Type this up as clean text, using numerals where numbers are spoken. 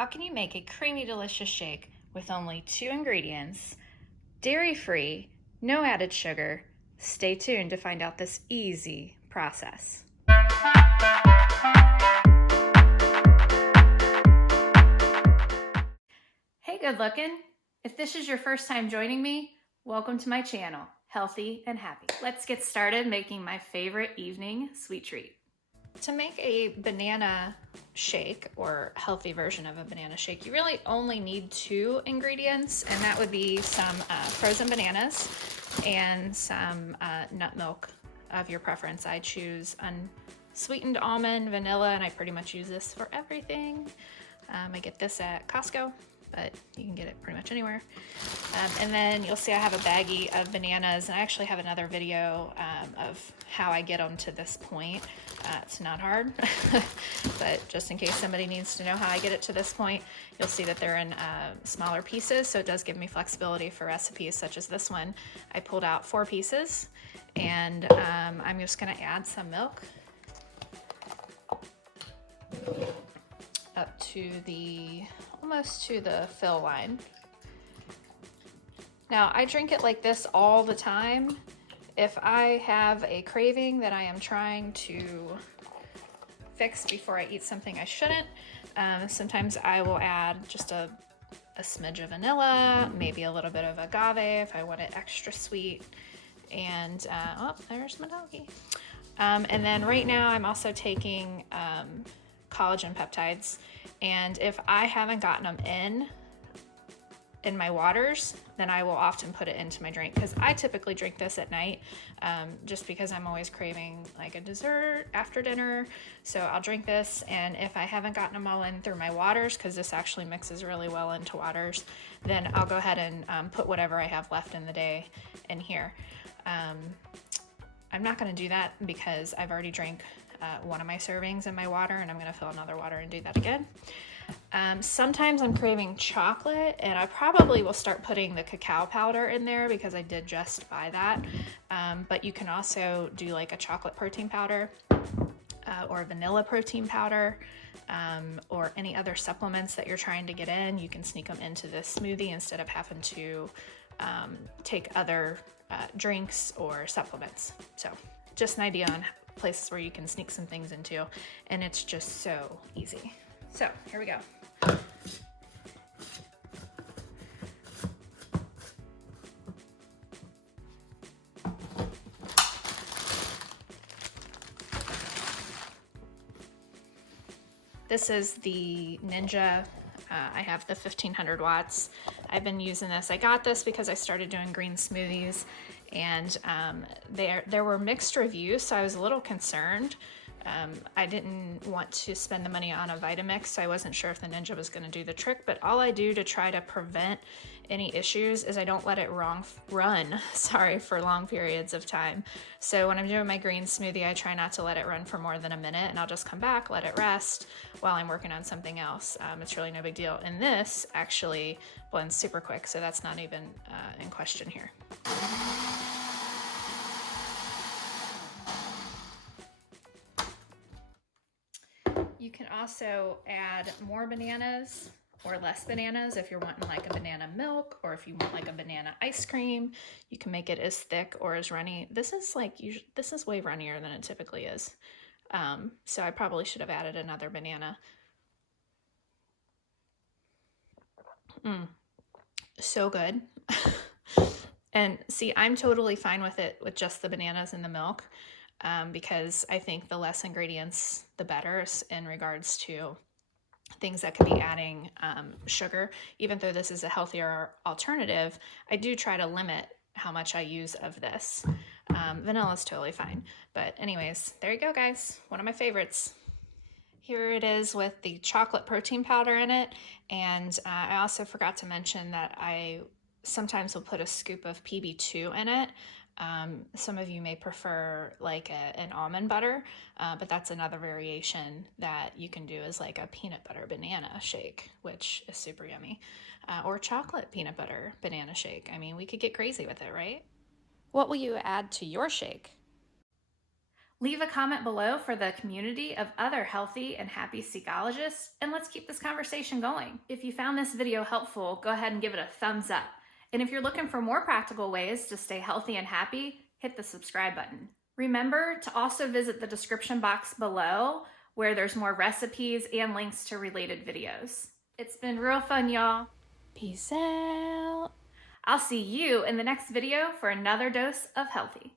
how can you make a creamy, delicious shake with only 2 ingredients, dairy-free, no added sugar? Stay tuned to find out this easy process. Hey, good looking. If this is your first time joining me, welcome to my channel, Healthy and Happy. Let's get started making my favorite evening sweet treat. To make a banana shake, or healthy version of a banana shake, you really only need 2 ingredients, and that would be some frozen bananas and some nut milk of your preference. I choose unsweetened almond, vanilla, and I pretty much use this for everything. I get this at Costco, but you can get it pretty much anywhere. And then you'll see I have a baggie of bananas, and I actually have another video of how I get them to this point. It's not hard, but just in case somebody needs to know how I get it to this point, you'll see that they're in smaller pieces, so it does give me flexibility for recipes such as this one. I pulled out 4 pieces, and I'm just gonna add some milk up to almost to the fill line. Now, I drink it like this all the time. If I have a craving that I am trying to fix before I eat something I shouldn't, sometimes I will add just a smidge of vanilla, maybe a little bit of agave if I want it extra sweet. And oh, there's my doggy. And then right now I'm also taking collagen peptides, and if I haven't gotten them in my waters, then I will often put it into my drink, because I typically drink this at night, just because I'm always craving like a dessert after dinner. So I'll drink this, and if I haven't gotten them all in through my waters, because this actually mixes really well into waters, then I'll go ahead and put whatever I have left in the day in here. I'm not going to do that because I've already drank one of my servings in my water, and I'm going to fill another water and do that again. Sometimes I'm craving chocolate, and I probably will start putting the cacao powder in there because I did just buy that. But you can also do like a chocolate protein powder or vanilla protein powder, or any other supplements that you're trying to get in. You can sneak them into this smoothie instead of having to take other drinks or supplements. So just an idea on places where you can sneak some things into, and it's just so easy. So here we go. This is the Ninja. I have the 1500 watts. I've been using this. I got this because I started doing green smoothies, and there were mixed reviews, so I was a little concerned. I didn't want to spend the money on a Vitamix, so I wasn't sure if the Ninja was going to do the trick, but all I do to try to prevent any issues is I don't let it run for long periods of time. So when I'm doing my green smoothie, I try not to let it run for more than a minute, and I'll just come back, let it rest while I'm working on something else. It's really no big deal. And this actually blends super quick, so that's not even in question here. You can also add more bananas or less bananas if you're wanting like a banana milk, or if you want like a banana ice cream. You can make it as thick or as runny. This is way runnier than it typically is. So I probably should have added another banana. So good. And see, I'm totally fine with it with just the bananas and the milk, because I think the less ingredients, the better in regards to things that could be adding sugar. Even though this is a healthier alternative, I do try to limit how much I use of this. Vanilla is totally fine. But anyways, there you go, guys. One of my favorites. Here it is with the chocolate protein powder in it. And I also forgot to mention that I sometimes will put a scoop of PB2 in it. Some of you may prefer like an almond butter, but that's another variation that you can do, is like a peanut butter banana shake, which is super yummy, or chocolate peanut butter banana shake. I mean, we could get crazy with it, right? What will you add to your shake? Leave a comment below for the community of other healthy and happy Seekologists, and let's keep this conversation going. If you found this video helpful, go ahead and give it a thumbs up. And if you're looking for more practical ways to stay healthy and happy, hit the subscribe button. Remember to also visit the description box below where there's more recipes and links to related videos. It's been real fun, y'all. Peace out. I'll see you in the next video for another dose of healthy.